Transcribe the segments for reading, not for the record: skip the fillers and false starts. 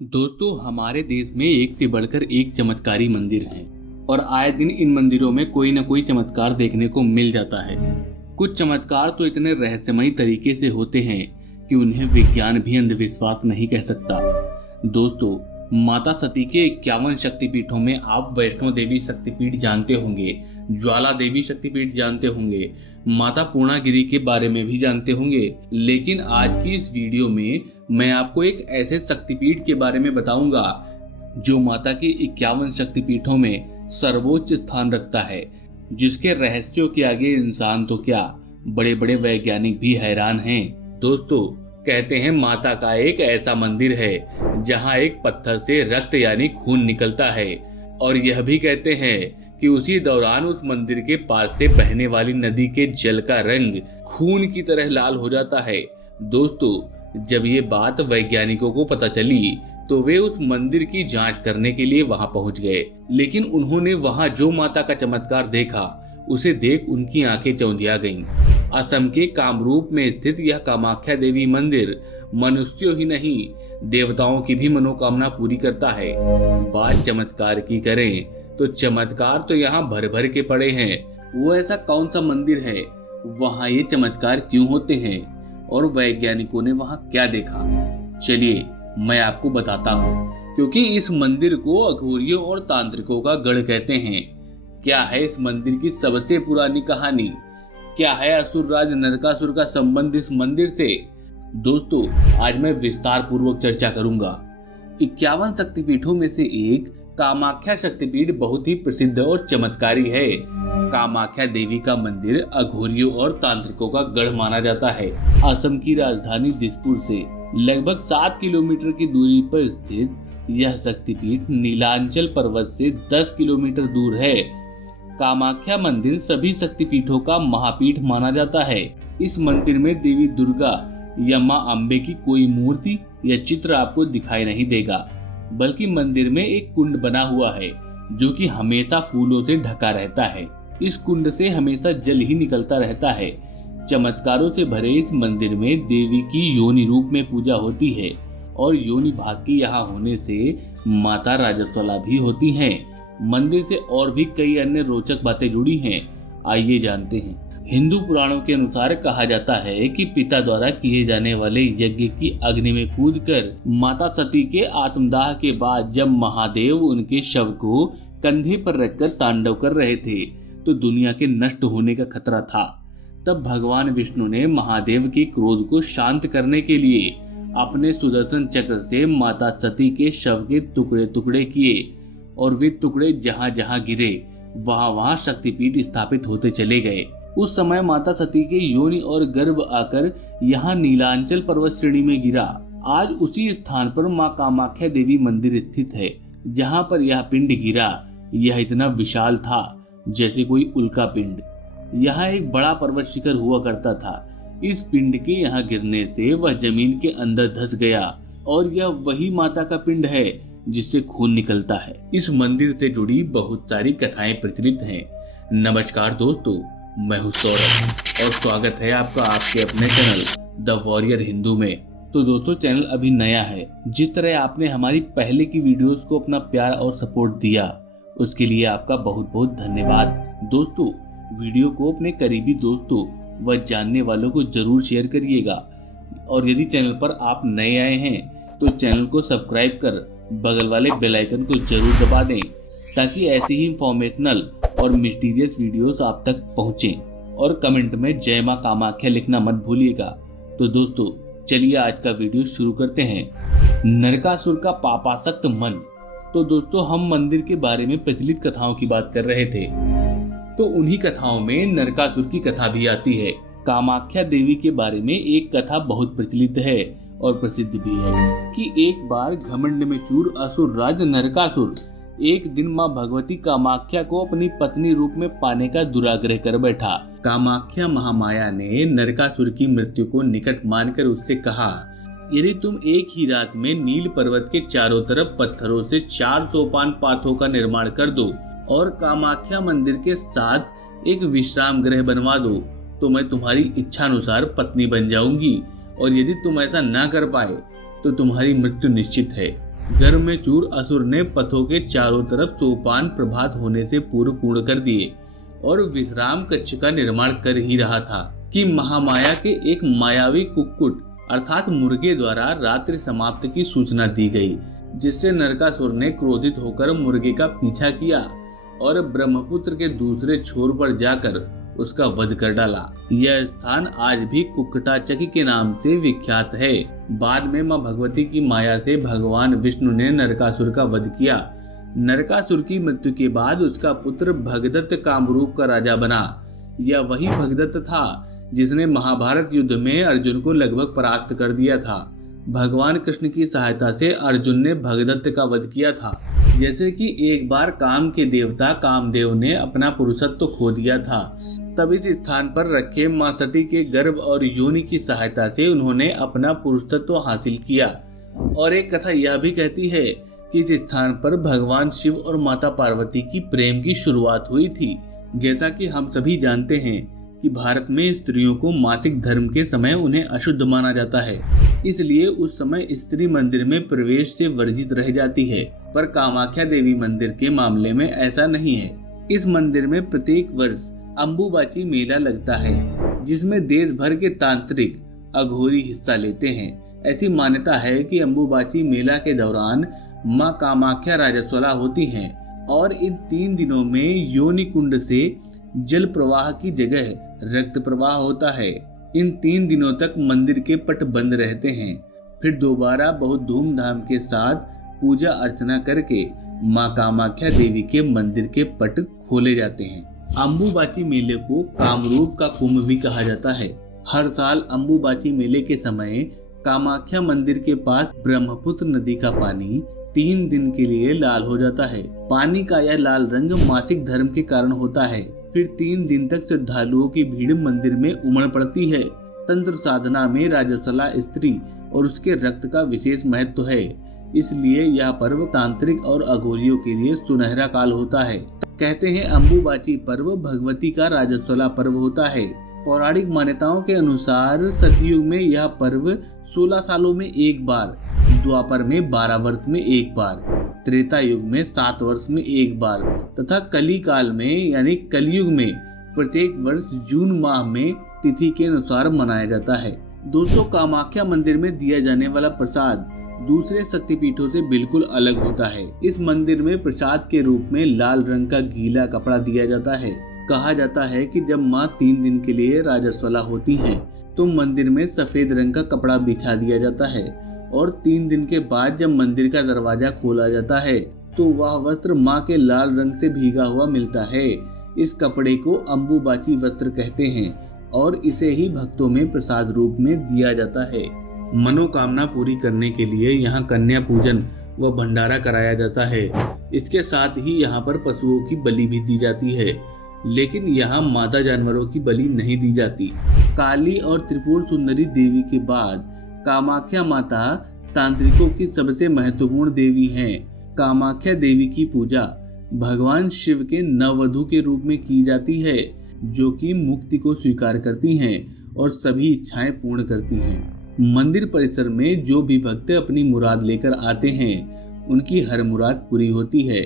दोस्तों, हमारे देश में एक से बढ़कर एक चमत्कारी मंदिर हैं और आए दिन इन मंदिरों में कोई न कोई चमत्कार देखने को मिल जाता है। कुछ चमत्कार तो इतने रहस्यमयी तरीके से होते हैं कि उन्हें विज्ञान भी अंधविश्वास नहीं कह सकता। दोस्तों, माता सती के 51 शक्तिपीठों में आप वैष्णो देवी शक्तिपीठ जानते होंगे, ज्वाला देवी शक्तिपीठ जानते होंगे, माता पूर्णागिरि के बारे में भी जानते होंगे। लेकिन आज की इस वीडियो में मैं आपको एक ऐसे शक्तिपीठ के बारे में बताऊंगा जो माता के 51 शक्तिपीठों में सर्वोच्च स्थान रखता है, जिसके रहस्यों के आगे इंसान तो क्या, बड़े बड़े वैज्ञानिक भी हैरान हैं। दोस्तों, कहते हैं माता का एक ऐसा मंदिर है जहां एक पत्थर से रक्त यानी खून निकलता है, और यह भी कहते हैं कि उसी दौरान उस मंदिर के पास से बहने वाली नदी के जल का रंग खून की तरह लाल हो जाता है। दोस्तों, जब ये बात वैज्ञानिकों को पता चली तो वे उस मंदिर की जांच करने के लिए वहां पहुंच गए। लेकिन उन्होंने वहां जो माता का चमत्कार देखा उसे देख उनकी आंखें चौंधिया गईं। असम के कामरूप में स्थित यह कामाख्या देवी मंदिर मनुष्यों ही नहीं, देवताओं की भी मनोकामना पूरी करता है। बात चमत्कार की करें तो चमत्कार तो यहाँ भर भर के पड़े हैं। वो ऐसा कौन सा मंदिर है, वहाँ ये चमत्कार क्यों होते हैं और वैज्ञानिकों ने वहाँ क्या देखा, चलिए मैं आपको बताता हूँ। क्योंकि इस मंदिर को अघोरियों और तांत्रिकों का गढ़ कहते हैं। क्या है इस मंदिर की सबसे पुरानी कहानी, क्या है असुरराज नरकासुर का संबंध इस मंदिर से, दोस्तों आज मैं विस्तार पूर्वक चर्चा करूंगा। 51 शक्तिपीठों में से एक कामाख्या शक्तिपीठ बहुत ही प्रसिद्ध और चमत्कारी है। कामाख्या देवी का मंदिर अघोरियों और तांत्रिकों का गढ़ माना जाता है। असम की राजधानी दिसपुर से लगभग 7 किलोमीटर की दूरी पर स्थित यह शक्तिपीठ नीलांचल पर्वत से 10 किलोमीटर दूर है। कामाख्या मंदिर सभी शक्तिपीठों का महापीठ माना जाता है। इस मंदिर में देवी दुर्गा या मां अम्बे की कोई मूर्ति या चित्र आपको दिखाई नहीं देगा, बल्कि मंदिर में एक कुंड बना हुआ है जो कि हमेशा फूलों से ढका रहता है। इस कुंड से हमेशा जल ही निकलता रहता है। चमत्कारों से भरे इस मंदिर में देवी की योनि रूप में पूजा होती है और योनि भाग के यहाँ होने से माता राजस्वला भी होती हैं। मंदिर से और भी कई अन्य रोचक बातें जुड़ी हैं, आइए जानते हैं। हिंदू पुराणों के अनुसार कहा जाता है कि पिता द्वारा किए जाने वाले यज्ञ की अग्नि में कूदकर माता सती के आत्मदाह के बाद जब महादेव उनके शव को कंधे पर रखकर तांडव कर रहे थे तो दुनिया के नष्ट होने का खतरा था। तब भगवान विष्णु ने महादेव के क्रोध को शांत करने के लिए अपने सुदर्शन चक्र से माता सती के शव के टुकड़े टुकड़े किए और वे टुकड़े जहां जहां गिरे वहां वहां शक्तिपीठ स्थापित होते चले गए। उस समय माता सती के योनि और गर्भ आकर यहाँ नीलांचल पर्वत श्रेणी में गिरा। आज उसी स्थान पर मां कामाख्या देवी मंदिर स्थित है जहाँ पर यह पिंड गिरा। यह इतना विशाल था जैसे कोई उल्का पिंड। यहाँ एक बड़ा पर्वत शिखर हुआ करता था। इस पिंड के यहाँ गिरने से वह जमीन के अंदर धंस गया और यह वही माता का पिंड है जिससे खून निकलता है। इस मंदिर से जुड़ी बहुत सारी कथाएं प्रचलित हैं। नमस्कार दोस्तों, मैं हूं सौरभ और स्वागत है आपका आपके अपने चैनल द वॉरियर हिंदू में। तो दोस्तों, चैनल अभी नया है। जिस तरह आपने हमारी पहले की वीडियोस को अपना प्यार और सपोर्ट दिया उसके लिए आपका बहुत बहुत धन्यवाद। दोस्तों, वीडियो को अपने करीबी दोस्तों व जानने वालों को जरूर शेयर करिएगा और यदि चैनल पर आप नए आए हैं तो चैनल को सब्सक्राइब कर बगल वाले बेल आइकन को जरूर दबा दें ताकि ऐसी ही इंफॉर्मेशनल और मिस्टीरियस वीडियोस आप तक पहुंचें। और कमेंट में जय मां कामाख्या लिखना मत भूलिएगा। तो दोस्तों, चलिए आज का वीडियो शुरू करते हैं। नरकासुर का पापासक्त मन। तो दोस्तों, हम मंदिर के बारे में प्रचलित कथाओं की बात कर रहे थे, तो उन्हीं कथाओं में नरकासुर की कथा भी आती है। कामाख्या देवी के बारे में एक कथा बहुत प्रचलित है और प्रसिद्ध भी है कि एक बार घमंड में चूर असुर राज नरकासुर एक दिन मां भगवती कामाख्या को अपनी पत्नी रूप में पाने का दुराग्रह कर बैठा। कामाख्या महामाया ने नरकासुर की मृत्यु को निकट मानकर उससे कहा, यदि तुम एक ही रात में नील पर्वत के चारों तरफ पत्थरों से 4 सोपान पाथों का निर्माण कर दो और कामाख्या मंदिर के साथ एक विश्राम गृह बनवा दो तो मैं तुम्हारी इच्छानुसार पत्नी बन जाऊंगी, और यदि तुम ऐसा ना कर पाए तो तुम्हारी मृत्यु निश्चित है। धर्मचूर असुर ने पथों के चारों तरफ सोपान प्रभात होने से पूर्व पूर्ण कर दिए और विश्राम कक्ष का निर्माण कर ही रहा था कि महामाया के एक मायावी कुक्कुट अर्थात मुर्गे द्वारा रात्रि समाप्ति की सूचना दी गई, जिससे नरकासुर ने क्रोधित होकर मुर्गे का पीछा किया और ब्रह्मपुत्र के दूसरे छोर पर जाकर उसका वध कर डाला। यह स्थान आज भी कुक्कुटाचकी के नाम से विख्यात है। बाद में मां भगवती की माया से भगवान विष्णु ने नरकासुर का वध किया। नरकासुर की मृत्यु के बाद उसका पुत्र भगदत्त कामरूप का राजा बना। यह वही भगदत्त था जिसने महाभारत युद्ध में अर्जुन को लगभग परास्त कर दिया था। भगवान कृष्ण की सहायता से अर्जुन ने भगदत्त का वध किया था। जैसे कि एक बार काम के देवता कामदेव ने अपना पुरुषत्व खो दिया था, तब इस स्थान पर रखे मां सती के गर्भ और योनि की सहायता से उन्होंने अपना पुरुषत्व हासिल किया। और एक कथा यह भी कहती है कि इस स्थान पर भगवान शिव और माता पार्वती की प्रेम की शुरुआत हुई थी। जैसा कि हम सभी जानते हैं कि भारत में स्त्रियों को मासिक धर्म के समय उन्हें अशुद्ध माना जाता है, इसलिए उस समय स्त्री मंदिर में प्रवेश से वर्जित रह जाती है। पर कामाख्या देवी मंदिर के मामले में ऐसा नहीं है। इस मंदिर में प्रत्येक वर्ष अंबुबाची मेला लगता है, जिसमें देश भर के तांत्रिक अघोरी हिस्सा लेते हैं। ऐसी मान्यता है कि अंबुबाची मेला के दौरान मां कामाख्या राजस्वला होती हैं और इन 3 दिनों में योनि कुंड से जल प्रवाह की जगह रक्त प्रवाह होता है। इन 3 दिनों तक मंदिर के पट बंद रहते हैं। फिर दोबारा बहुत धूमधाम के साथ पूजा अर्चना करके मां कामाख्या देवी के मंदिर के पट खोले जाते हैं। अंबुबाची मेले को कामरूप का कुंभ भी कहा जाता है। हर साल अंबुबाची मेले के समय कामाख्या मंदिर के पास ब्रह्मपुत्र नदी का पानी 3 दिन के लिए लाल हो जाता है। पानी का यह लाल रंग मासिक धर्म के कारण होता है। फिर 3 दिन तक श्रद्धालुओं की भीड़ मंदिर में उमड़ पड़ती है। तंत्र साधना में राजस्वला स्त्री और उसके रक्त का विशेष महत्व है, इसलिए यह पर्व तांत्रिक और अघोरियों के लिए सुनहरा काल होता है। कहते हैं अंबुबाची पर्व भगवती का राजस्वला पर्व होता है। पौराणिक मान्यताओं के अनुसार सतयुग में यह पर्व 16 सालों में एक बार, द्वापर में 12 वर्ष में एक बार, त्रेता युग में 7 वर्ष में एक बार तथा कली काल में यानी कलयुग में प्रत्येक वर्ष जून माह में तिथि के अनुसार मनाया जाता है। दोस्तों, कामाख्या मंदिर में दिया जाने वाला प्रसाद दूसरे शक्तिपीठों से बिल्कुल अलग होता है। इस मंदिर में प्रसाद के रूप में लाल रंग का गीला कपड़ा दिया जाता है। कहा जाता है कि जब माँ 3 दिन के लिए राजस्वला होती हैं, तो मंदिर में सफेद रंग का कपड़ा बिछा दिया जाता है और 3 दिन के बाद जब मंदिर का दरवाजा खोला जाता है तो वह वस्त्र माँ के लाल रंग से भीगा हुआ मिलता है। इस कपड़े को अंबुबाची वस्त्र कहते हैं और इसे ही भक्तों में प्रसाद रूप में दिया जाता है। मनोकामना पूरी करने के लिए यहाँ कन्या पूजन व भंडारा कराया जाता है। इसके साथ ही यहाँ पर पशुओं की बलि भी दी जाती है, लेकिन यहाँ मादा जानवरों की बलि नहीं दी जाती। काली और त्रिपुर सुंदरी देवी के बाद कामाख्या माता तांत्रिकों की सबसे महत्वपूर्ण देवी हैं। कामाख्या देवी की पूजा भगवान शिव के नववधु के रूप में की जाती है, जो कि मुक्ति को स्वीकार करती हैं और सभी इच्छाएं पूर्ण करती हैं। मंदिर परिसर में जो भी भक्त अपनी मुराद लेकर आते हैं, उनकी हर मुराद पूरी होती है।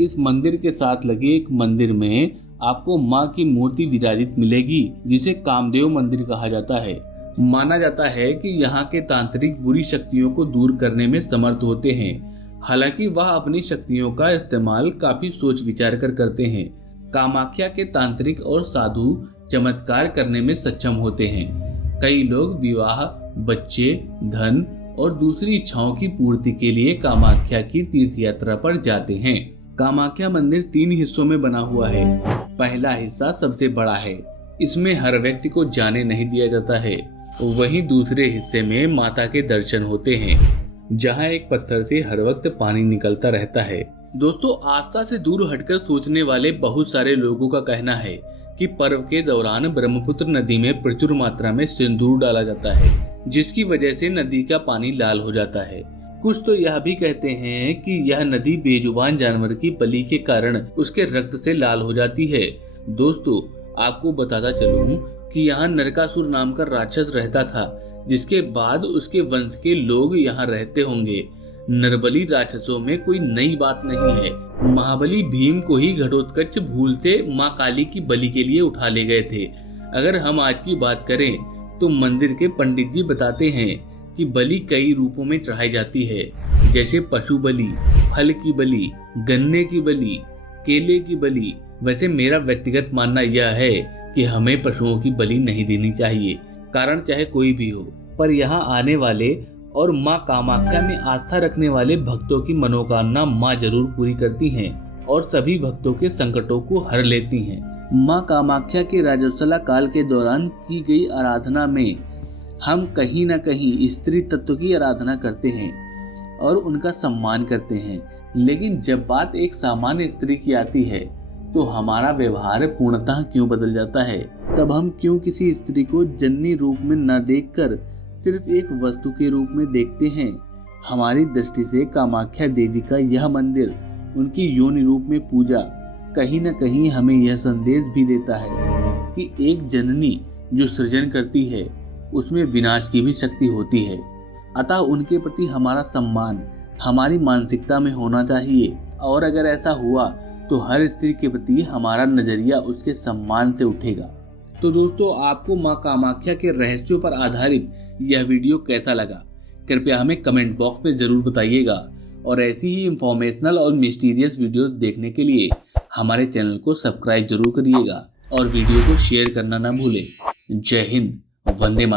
इस मंदिर के साथ लगे एक मंदिर में आपको माँ की मूर्ति विराजित मिलेगी, जिसे कामदेव मंदिर कहा जाता है। माना जाता है कि यहाँ के तांत्रिक बुरी शक्तियों को दूर करने में समर्थ होते हैं। हालांकि वह अपनी शक्तियों का इस्तेमाल काफी सोच विचार कर करते हैं। कामाख्या के तांत्रिक और साधु चमत्कार करने में सक्षम होते हैं। कई लोग विवाह, बच्चे, धन और दूसरी इच्छाओं की पूर्ति के लिए कामाख्या की तीर्थ यात्रा पर जाते हैं। कामाख्या मंदिर 3 हिस्सों में बना हुआ है। पहला हिस्सा सबसे बड़ा है, इसमें हर व्यक्ति को जाने नहीं दिया जाता है। वहीं दूसरे हिस्से में माता के दर्शन होते हैं, जहां एक पत्थर से हर वक्त पानी निकलता रहता है। दोस्तों, आस्था से दूर हटकर सोचने वाले बहुत सारे लोगों का कहना है कि पर्व के दौरान ब्रह्मपुत्र नदी में प्रचुर मात्रा में सिंदूर डाला जाता है, जिसकी वजह से नदी का पानी लाल हो जाता है। कुछ तो यह भी कहते हैं कि यह नदी बेजुबान जानवर की बलि के कारण उसके रक्त से लाल हो जाती है। दोस्तों, आपको बताता चलूं कि यहाँ नरकासुर नाम का राक्षस रहता था, जिसके बाद उसके वंश के लोग यहाँ रहते होंगे। नरबली राक्षसों में कोई नई बात नहीं है। महाबली भीम को ही घटोत्कच भूल से मां काली की बलि के लिए उठा ले गए थे। अगर हम आज की बात करें तो मंदिर के पंडित जी बताते हैं कि बलि कई रूपों में चढ़ाई जाती है, जैसे पशु बलि, फल की बलि, गन्ने की बलि, केले की बलि। वैसे मेरा व्यक्तिगत मानना यह है कि हमें पशुओं की बलि नहीं देनी चाहिए, कारण चाहे कोई भी हो। पर यहाँ आने वाले और माँ कामाख्या में आस्था रखने वाले भक्तों की मनोकामना माँ जरूर पूरी करती हैं और सभी भक्तों के संकटों को हर लेती हैं। माँ कामाख्या के राजोत्सव काल के दौरान की गई आराधना में हम कहीं न कहीं स्त्री तत्व की आराधना करते हैं और उनका सम्मान करते हैं, लेकिन जब बात एक सामान्य स्त्री की आती है तो हमारा व्यवहार पूर्णतः क्यों बदल जाता है। तब हम क्यों किसी स्त्री को जननी रूप में न देखकर सिर्फ एक वस्तु के रूप में देखते हैं। हमारी दृष्टि से कामाख्या देवी का यह मंदिर, उनकी योनि रूप में पूजा कहीं न कहीं हमें यह संदेश भी देता है कि एक जननी जो सृजन करती है उसमें विनाश की भी शक्ति होती है। अतः उनके प्रति हमारा सम्मान हमारी मानसिकता में होना चाहिए, और अगर ऐसा हुआ तो हर स्त्री के प्रति हमारा नजरिया उसके सम्मान से उठेगा। तो दोस्तों, आपको मां कामाख्या के रहस्यों पर आधारित यह वीडियो कैसा लगा, कृपया हमें कमेंट बॉक्स में जरूर बताइएगा। और ऐसी ही इंफॉर्मेशनल और मिस्टीरियस वीडियोस देखने के लिए हमारे चैनल को सब्सक्राइब जरूर करिएगा और वीडियो को शेयर करना ना भूलें। जय हिंद, वंदे मातरम।